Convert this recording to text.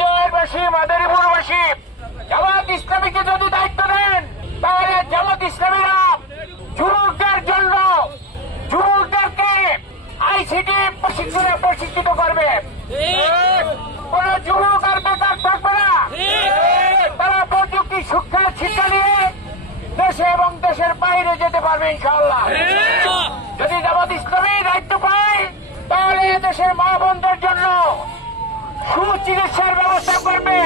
রাজবাসী মাদারীপুরবাসী জামাত ইসলামীকে যদি দায়িত্ব দেন, তাহলে জামাত ইসলামীরা যুবকদের জন্য যুবকদেরকে আইসিটি প্রশিক্ষণে প্রশিক্ষিত করবে। কোন যুবক আর বেকার থাকবে না। তারা প্রযুক্তি শিক্ষা নিয়ে দেশে এবং দেশের বাইরে যেতে পারবে ইনশাআল্লাহ। যদি জামাত ইসলামী দায়িত্ব পায়, তাহলে দেশের মা বোনদের জন্য সুচিকিৎসার ব্যবস্থা করবে।